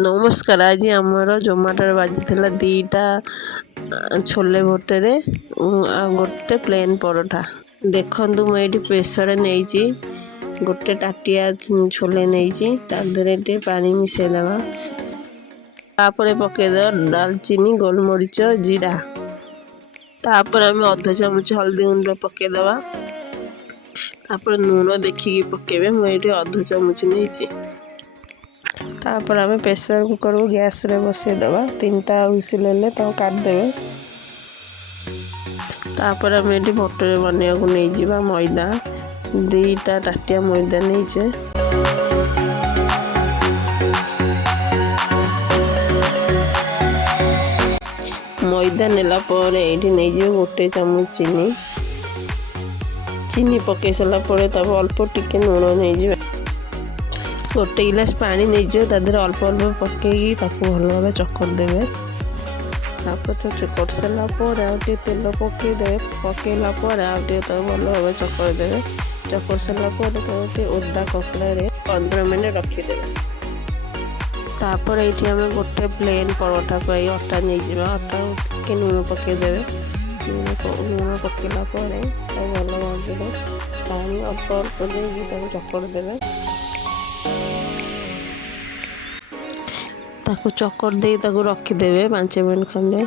नमस्कार। आज आमर जोमाटो बाजी दीटा छोले भटुरे गोटे प्लेन परोठा। देखु मुझे प्रेसर नहीं गोटे टाटिया छोले नहीं तादे पानी मिसेदवा तापर पकईद डालचीनी गोलमरीच जीरा तापर आम अध चामच हल्दी गुंड पकईदवा तापर लुण देखिकी पकेबे मुझे अध चामच नहीं तापर आम प्रेसर कुकर को गैस रे बसईदवा 3टा हुइसिल हेले तो काटदेवे। तापर आम ये भटुरे बनवा को नहीं जावा मैदा 2टा टाटिया मैदा नहीं मैदा नेला ये नहीं गोटे चामच चीनी पकई सारापर अल्प टिके लुण नहीं गोटे गिलास पानी नहीं तादेह अल्प अल्प पकई भल भाव चकर देवे। तापर तो चकर सारापर आगे तेल पकईदे पकईला आगे तो भल भाव चकर देवे। चकर सारापर तो ओदा कपड़ा 15 मिनट रखीदे। तापर ये आम गोटे प्लेन परोठा को अटा नहीं जावा अटा के लुण पकईदेवे। लुण पकईला भल भाव पानी अल्प अल्प दे चकर देवे। ताकू चकर दे रखीदे 5 मिनट खंडे।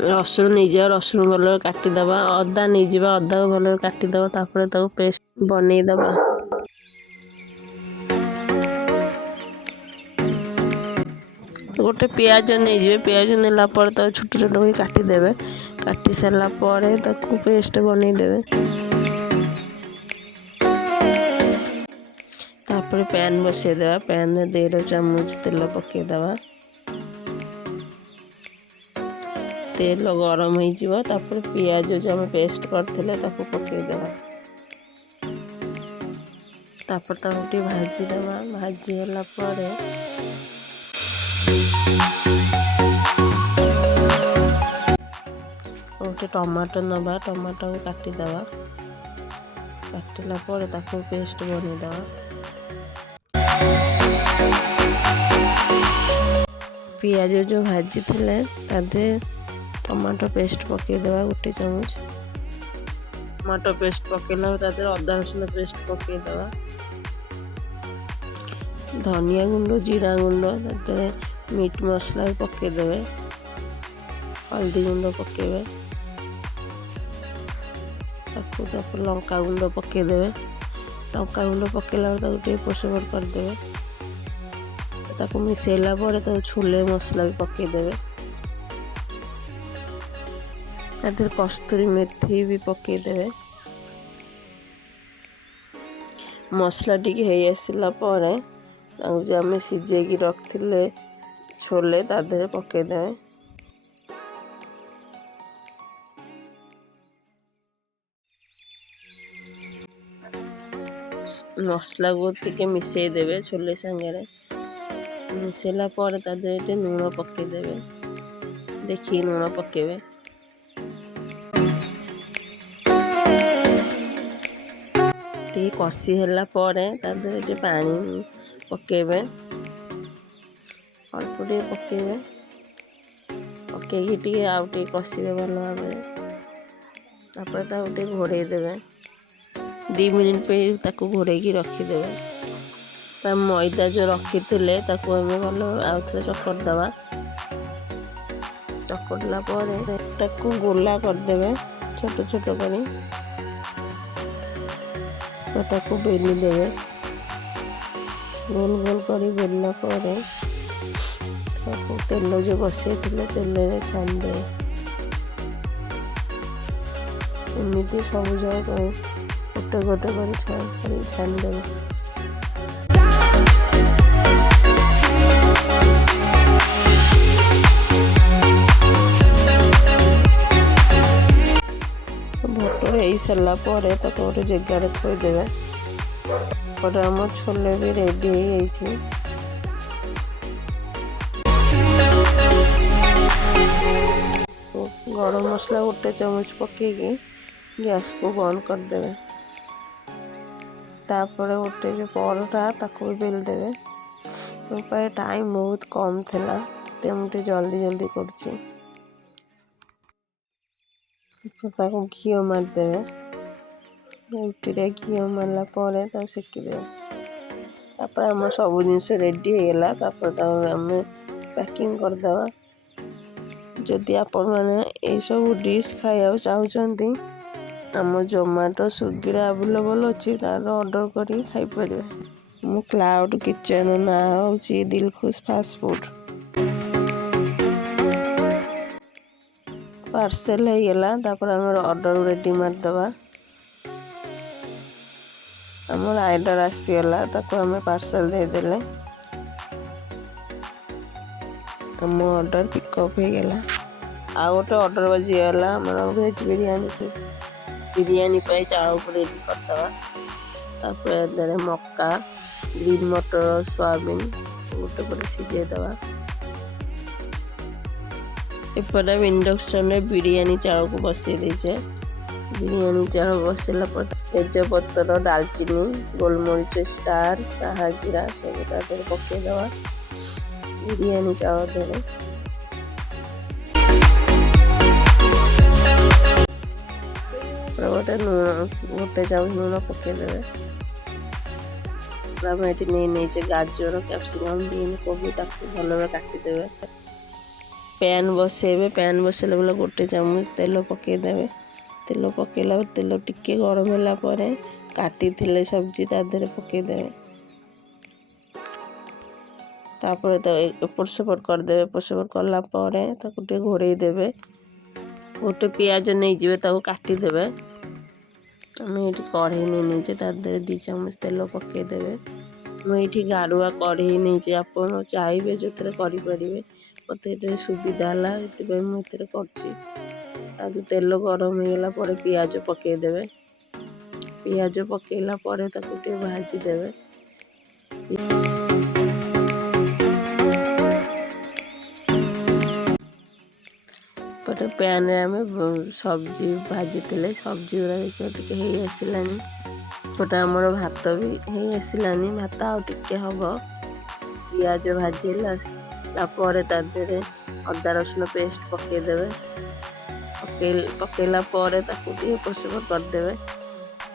रसुण नहीं जा रसुण भल काटिदवा अदा नहीं जा अदा को भल काटिदवा तापर पेस्ट बनईदवा। गोटे पियाज नहीं पियाज नेला छोट छोट काटिदेवे। काटी सारा पेस्ट बनईदेवे। तापर पैन बसईदेवा पैन में 1.5 चामच तेल पकईदवा। तेल गरम हो पियाज जो आम पेस्ट करते पकईदेवा। तापर भाजीदेवा भाजीला गोटे टमाटो नवा टमाटो को काटिदेवा। काटिला पेस्ट बनईदेवा। पियाज जो भाजी थे तादे टमाटो पेस्ट पकईदेवा 1 चामच। टमाटो पेस्ट पकईला अदा रसुण पेस्ट पकईदेवा। धनिया गुंड जीरा गुंड मीट मसला पकईदेवे। हल्दी गुंड पकईबे। लंका गुंड पकईदेवे। लंका गुंड पकईला पोषण करदेवे। ताको मिसेला तो छोले मसला भी पकईदेवे। तादेह कस्तूरी मेथी भी पकईदेवे। मसला टिके हो आसला जो आम सिझे रखिले छोले तादेह पकईदेवे। मसला को टिके मिसई देवे छोले सांगे मिसेला तादेह लुण पकईदेवे। देखिए लुण पकईबे। टी कषि है तादेह पानी पकईबे अल्प पकईबे पकईकी आउ कषिबे भल भाव घोड़े देवे 2 मिनट पे घोड़े रखीदेवे। मैदा जो रखी थे आम भल आउ थे चकरदवा। चकड़ला गोला करदे छोट छोट कर बेली देवे। गोल गोल कर बेलला तेल जो बसई तेल छाणदे। एमती सब जगह गोटे गोटे कर छाणदे। भटुरे हो सारा गोटे जगार थोदेवे। आम छोले भी रेडी हो गरम मसला 1 चामच पकईकी गैस को बंद करदेवे। तापर गोटे जो परोटा ताको भी बेल देवे। ମୋ ପାଖେ ଟାଇମ୍ ବହୁତ କମ୍ ଥିଲା ତେଣୁ ମୁଁ ଟିକେ ଜଲ୍ଦି ଜଲ୍ଦି କରୁଛି। ତାକୁ ଘିଅ ମାରିଦେବେ। ରୁଟିରେ ଘିଅ ମାରିଲା ପରେ ତାକୁ ସେକିଦେବେ। ତାପରେ ଆମର ସବୁ ଜିନିଷ ରେଡ଼ି ହେଇଗଲା। ତାପରେ ତାକୁ ଆମେ ପ୍ୟାକିଂ କରିଦେବା। ଯଦି ଆପଣମାନେ ଏଇସବୁ ଡିଶ୍ ଖାଇବାକୁ ଚାହୁଁଛନ୍ତି ଆମ ଜୋମାଟୋ ସ୍ୱିଗିରେ ଆଭେଲେବଲ୍ ଅଛି, ତାର ଅର୍ଡ଼ର କରିକି ଖାଇପାରିବେ। ମୋ କ୍ଲାଉଡ୍ କିଚେନ୍ ନାଁ ହେଉଛି ଦିଲଖୁଶ ଫାଷ୍ଟଫୁଡ୍। ପାର୍ସେଲ୍ ହେଇଗଲା। ତାପରେ ଆମର ଅର୍ଡ଼ର ରେଡ଼ି ମାରିଦେବା। ଆମର ଅର୍ଡ଼ର ଆସିଗଲା, ତାକୁ ଆମେ ପାର୍ସେଲ୍ ଦେଇଦେଲେ ଆମ ଅର୍ଡ଼ର ପିକଅପ୍ ହେଇଗଲା। ଆଉ ଗୋଟେ ଅର୍ଡ଼ର ବାଜିଗଲା ଆମର ଭେଜ୍ ବିରିୟାନୀ ପାଇଁ ଚାଉଳକୁ ରେଡ଼ି କରିଦେବା। ତାପରେ ଏଥିରେ ମକା, ଗ୍ରୀନ୍ ମଟର, ସୋୟାବିନ୍ ଗୋଟେ ପଟେ ସିଝେଇଦେବା। ଏପଟେ ଇଣ୍ଡକ୍ସନରେ ବିରିୟାନୀ ଚାଉଳକୁ ବସେଇ ଦେଇଛେ। ବିରିୟାନୀ ଚାଉଳ ବସାଇଲା ପରେ ତେଜପତ୍ର, ଡାଲଚିନି, ଗୋଲମରିଚ, ଷ୍ଟାର୍, ସାହା ଜିରା ସବୁ ତା ଦେହରେ ପକାଇଦେବା। ବିରିୟାନୀ ଚାଉଳ ଦେହରେ ଗୋଟେ ଚାମଚ ଲୁଣ ପକାଇଦେବେ। ଆମେ ଏଠି ନେଇଛେ ଗାଜର, କ୍ୟାପ୍ସିକମ୍, ବିନ୍, କୋବି, ତାକୁ ଭଲ ଭାବେ କାଟିଦେବେ। ପ୍ୟାନ୍ ବସେଇବେ। ପ୍ୟାନ୍ ବସେଇଲା ବେଳେ ଗୋଟେ ଚାମଚ ତେଲ ପକାଇଦେବେ। ତେଲ ପକାଇଲା ତେଲ ଟିକେ ଗରମ ହେଲା ପରେ କାଟିଥିଲେ ସବଜି ତା ଦେହରେ ପକାଇଦେବେ। ତାପରେ ତ ଏପଟ ସେପଟ କରିଦେବେ। ଏପଟ ସେପଟ କଲା ପରେ ତାକୁ ଟିକେ ଘୋଡ଼େଇ ଦେବେ। ଗୋଟେ ପିଆଜ ନେଇଯିବେ, ତାକୁ କାଟିଦେବେ। ଆମେ ଏଇଠି କଢ଼େଇ ନେଇଛେ, ତା ଦେହରେ 2 ଚାମଚ ତେଲ ପକାଇଦେବେ। ମୁଁ ଏଇଠି ଗାରୁଆ କଢ଼େଇ ନେଇଛି, ଆପଣ ଚାହିଁବେ ଯେଉଁଥିରେ କରିପାରିବେ। ମୋତେ ଏଥିରେ ସୁବିଧା ହେଲା, ସେଥିପାଇଁ ମୁଁ ଏଥିରେ କରୁଛି। ଆଉ ତେଲ ଗରମ ହେଇଗଲା ପରେ ପିଆଜ ପକାଇଦେବେ। ପିଆଜ ପକାଇଲା ପରେ ତାକୁ ଟିକେ ଭାଜିଦେବେ। ଗୋଟେ ପ୍ୟାନ୍ରେ ଆମେ ସବଜି ଭାଜିଥିଲେ, ସବଜି ଗୁଡ଼ା ଟିକେ ହେଇ ଆସିଲାନି। ଗୋଟେ ଆମର ଭାତ ବି ହେଇ ଆସିଲାନି, ଭାତ ଆଉ ଟିକେ ହେବ। ପିଆଜ ଭାଜିଲା ପରେ ତା ଦେହରେ ଅଦା ରସୁଣ ପେଷ୍ଟ ପକାଇଦେବେ। ପକାଇଲା ପରେ ତାକୁ ଟିକେ ଏପଟ ସେପଟ କରିଦେବେ।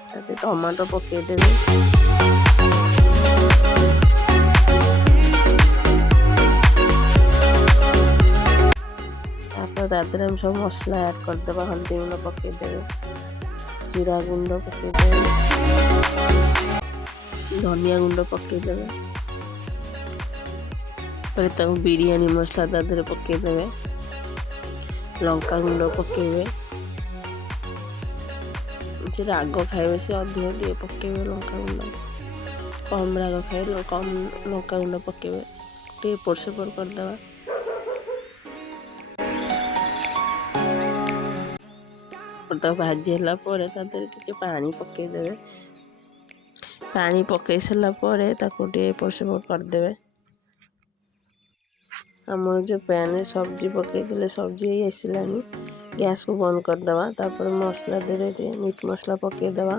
ତାପରେ ଟମାଟୋ ପକାଇଦେବେ। ତାପରେ ତା ଦେହରେ ଆମେ ସବୁ ମସଲା ଆଡ଼୍ କରିଦେବା। ହଳଦୀ ଗୁଣ୍ଡ ପକାଇଦେବେ, ଜିରା ଗୁଣ୍ଡ ପକାଇଦେବେ, ଧନିଆ ଗୁଣ୍ଡ ପକାଇଦେବେ। ତାପରେ ତାକୁ ବିରିୟାନୀ ମସଲା ତା ଦେହରେ ପକାଇଦେବେ। ଲଙ୍କା ଗୁଣ୍ଡ ପକାଇବେ। ଯେ ରାଗ ଖାଇବେ ସେ ଅଧିକ ଟିକେ ପକାଇବେ ଲଙ୍କା ଗୁଣ୍ଡ। କମ୍ ରାଗ ଖାଇବେ କମ୍ ଲଙ୍କା ଗୁଣ୍ଡ ପକାଇବେ। ଟିକେ ଏପଟ ସେପଟ କରିଦେବା। ତାକୁ ଭାଜି ହେଲା ପରେ ତା ଦେହରେ ଟିକେ ପାଣି ପକାଇଦେବେ। ପାଣି ପକାଇ ସାରିଲା ପରେ ତାକୁ ଟିକେ ଏପଟ ସେପଟ କରିଦେବେ। ଆମର ଯେଉଁ ପ୍ୟାନ୍ରେ ସବଜି ପକାଇଥିଲେ, ସବଜି ହେଇ ଆସିଲାନି, ଗ୍ୟାସ୍କୁ ବନ୍ଦ କରିଦେବା। ତାପରେ ମସଲା ଦେହରେ ଟିକେ ମିଟ୍ ମସଲା ପକାଇଦେବା।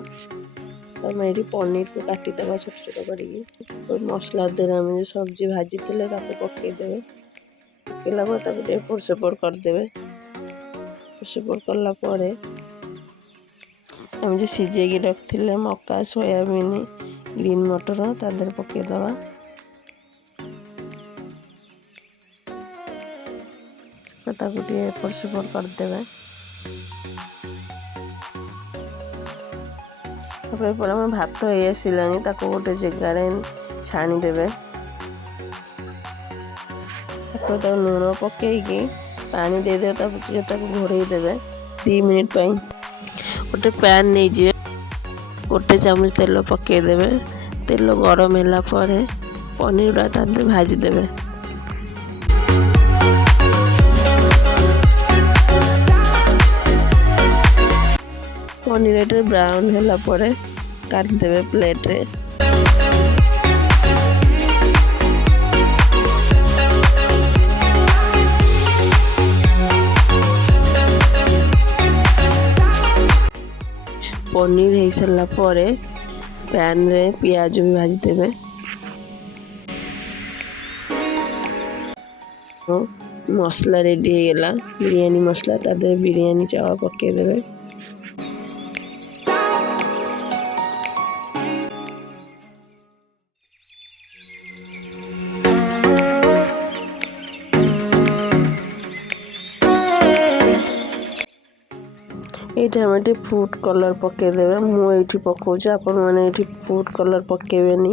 ଆମେ ଏଠି ପନିରକୁ କାଟିଦେବା ଛୋଟ ଛୋଟ କରିକି। ମସଲା ଦେହରେ ଆମେ ଯେଉଁ ସବଜି ଭାଜିଥିଲେ ତାକୁ ପକାଇଦେବେ। ପକାଇଲା ପରେ ତାକୁ ଟିକେ ଏପଟ ସେପଟ କରିଦେବେ। ଏପଟ ସେପଟ କଲା ପରେ ଆମେ ଯେଉଁ ସିଝେଇକି ରଖିଥିଲେ ମକା, ସୋୟାବିନ୍, ଗ୍ରୀନ୍ ମଟର ତା ଦେହରେ ପକାଇଦେବା। ତାକୁ ଟିକେ ଏପଟ ସେପଟ କରିଦେବେ। ତାପରେ ଏପଟେ ଆମର ଭାତ ହେଇ ଆସିଲାନି, ତାକୁ ଗୋଟେ ଜାଗାରେ ଛାଣିଦେବେ। ତାପରେ ତାକୁ ଲୁଣ ପକାଇକି ପାଣି ଦେଇଦେବେ। ତାକୁ ଘୋଡ଼େଇ ଦେବେ 2 ମିନିଟ୍ ପାଇଁ। ଗୋଟେ ପ୍ୟାନ୍ ନେଇଯିବେ, ଗୋଟେ ଚାମଚ ତେଲ ପକାଇଦେବେ। ତେଲ ଗରମ ହେଲା ପରେ ପନିର ଗୁଡ଼ା ତା ଦେହରେ ଭାଜିଦେବେ। ପନିର ଏଠାରେ ବ୍ରାଉନ୍ ହେଲା ପରେ କାଟିଦେବେ ପ୍ଲେଟ୍ରେ। ପନିର ହେଇସାରିଲା ପରେ पैन रे पियाज भी भाजी देबे। मसला रेडी हो गला बिरयानी मसला तादे बिरयानी चावल पके देबे। এইটা আমি এটি ফুড কলর পকাই দেবে মু এইটি পকাউছি আপন মানে এটি ফুড কলর পকাইবেনি।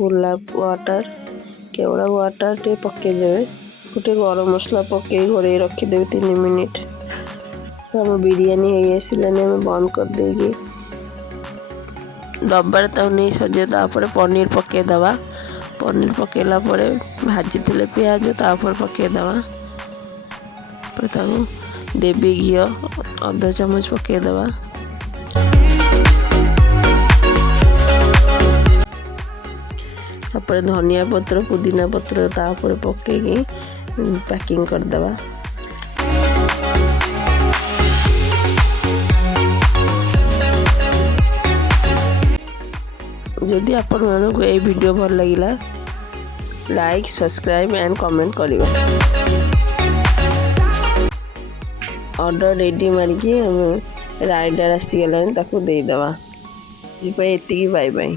গোলাপ ওয়াটার কেওড়া ওয়াটার टे पकई देवे गोटे गरम मसला पकई घोड़े रखीदेवे 3 मिनिट। आम बिरयानी आम बंद कर देगी डब्बार नहीं सजे तापर पनीर पकई दवा। पनीर पकईला भाजी थे पियाज तापर पकई दवा देवी घी अधा चामच पकई दवा। तापर धनिया पत्र पुदीना पत्र तापर पकईकी पैकिंग करदे। जदि आपण मानक ये वीडियो भल लगिला लाइक सब्सक्राइब एंड कमेंट करिबा। ऑर्डर रेडी मारिकी राइडर आसी गलानी ताको दे दवा। जी पे एतिकी बाय बाय।